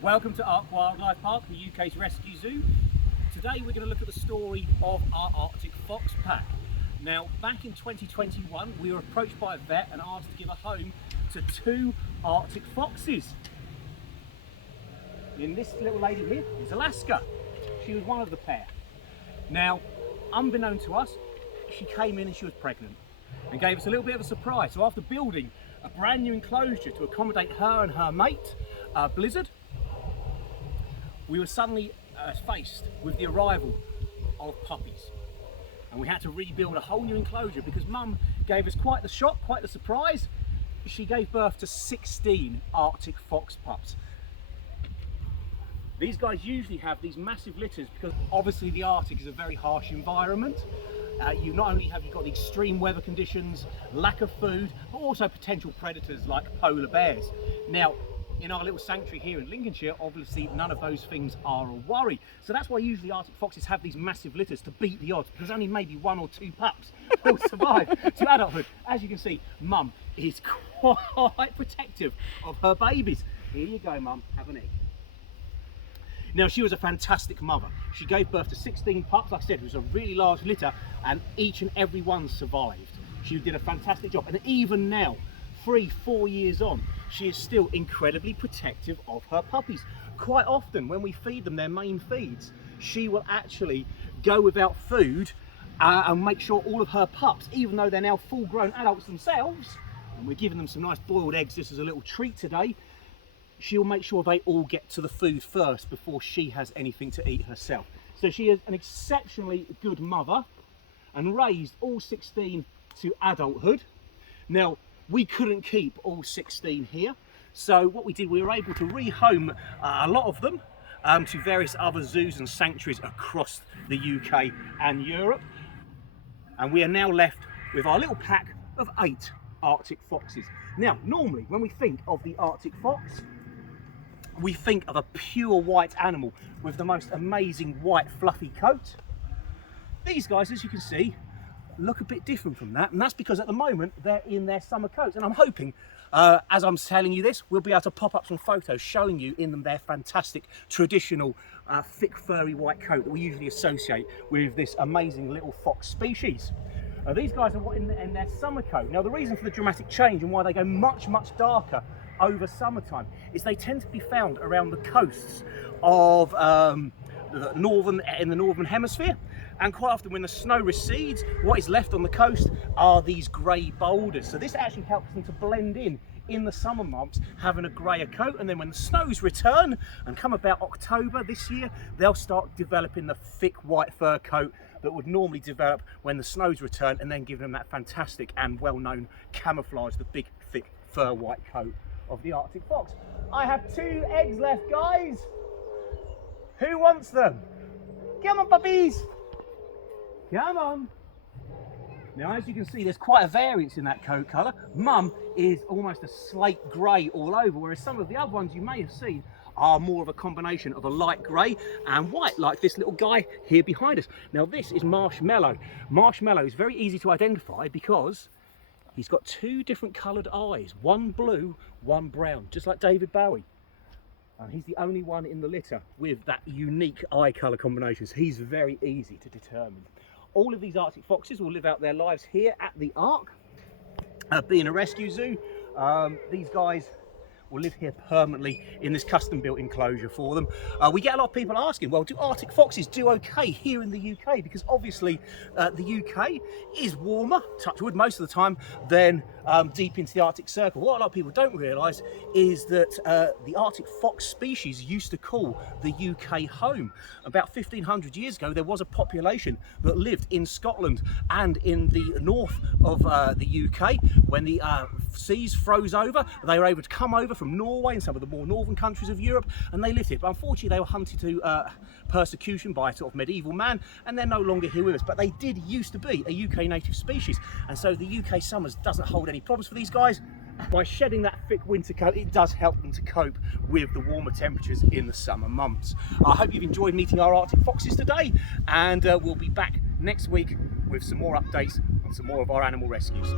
Welcome to Ark Wildlife Park, the UK's rescue zoo. Today we're going to look at the story of our Arctic fox pack. Now, back in 2021 we were approached by a vet and asked to give a home to 2 Arctic foxes. And this little lady here is Alaska. She was one of the pair. Now, unbeknown to us, she came in and she was pregnant and gave us a little bit of a surprise. So after building a brand new enclosure to accommodate her and her mate, Blizzard, we were suddenly faced with the arrival of puppies. And we had to rebuild a whole new enclosure because Mum gave us quite the shock, quite the surprise. She gave birth to 16 Arctic fox pups. These guys usually have these massive litters because obviously the Arctic is a very harsh environment. You not only have got the extreme weather conditions, lack of food, but also potential predators like polar bears. Now, in our little sanctuary here in Lincolnshire, obviously none of those things are a worry. So that's why usually Arctic foxes have these massive litters to beat the odds, because only maybe 1 or 2 pups will survive to adulthood. As you can see, Mum is quite protective of her babies. Here you go, Mum, have an egg. Now, she was a fantastic mother. She gave birth to 16 pups. Like I said, it was a really large litter, and each and every one survived. She did a fantastic job, and even now, 3-4 years on, she is still incredibly protective of her puppies. Quite often, when we feed them their main feeds, she will actually go without food and make sure all of her pups, even though they're now full-grown adults themselves, and we're giving them some nice boiled eggs just as a little treat today, she'll make sure they all get to the food first before she has anything to eat herself. So she is an exceptionally good mother and raised all 16 to adulthood. Now, we couldn't keep all 16 here, so what we did, we were able to rehome a lot of them to various other zoos and sanctuaries across the UK and Europe. And we are now left with our little pack of 8 Arctic foxes. Now, normally when we think of the Arctic fox, we think of a pure white animal with the most amazing white fluffy coat. These guys, as you can see, look a bit different from that, and that's because at the moment they're in their summer coats, and I'm hoping as I'm telling you this, we'll be able to pop up some photos showing you in them their fantastic traditional thick furry white coat that we usually associate with this amazing little fox species. These guys are in their summer coat. Now, the reason for the dramatic change and why they go much darker over summertime is they tend to be found around the coasts of in the northern hemisphere, and quite often when the snow recedes, what is left on the coast are these grey boulders. So this actually helps them to blend in the summer months, having a greyer coat, and then when the snows return and come about October this year, they'll start developing the thick white fur coat that would normally develop when the snows return, and then give them that fantastic and well-known camouflage, the big thick fur white coat of the Arctic fox. I have 2 eggs left, guys. Who wants them? Come on, puppies. Come on. Now, as you can see, there's quite a variance in that coat colour. Mum is almost a slate grey all over, whereas some of the other ones you may have seen are more of a combination of a light grey and white, like this little guy here behind us. Now, this is Marshmallow. Marshmallow is very easy to identify because he's got 2 different coloured eyes, one blue, one brown, just like David Bowie. And he's the only one in the litter with that unique eye colour combination, so he's very easy to determine. All of these Arctic foxes will live out their lives here at the Ark. Being a rescue zoo, these guys will live here permanently in this custom built enclosure for them. We get a lot of people asking, well, do Arctic foxes do okay here in the UK? Because obviously the UK is warmer, touch wood, most of the time than deep into the Arctic Circle. What a lot of people don't realise is that the Arctic fox species used to call the UK home. About 1500 years ago, there was a population that lived in Scotland and in the north of the UK. When the seas froze over, they were able to come over from Norway and some of the more northern countries of Europe, and they lived here. But unfortunately, they were hunted to persecution by sort of medieval man, and they're no longer here with us. But they did used to be a UK native species, and so the UK summers doesn't hold any problems for these guys. By shedding that thick winter coat, it does help them to cope with the warmer temperatures in the summer months. I hope you've enjoyed meeting our Arctic foxes today, and we'll be back next week with some more updates on some more of our animal rescues.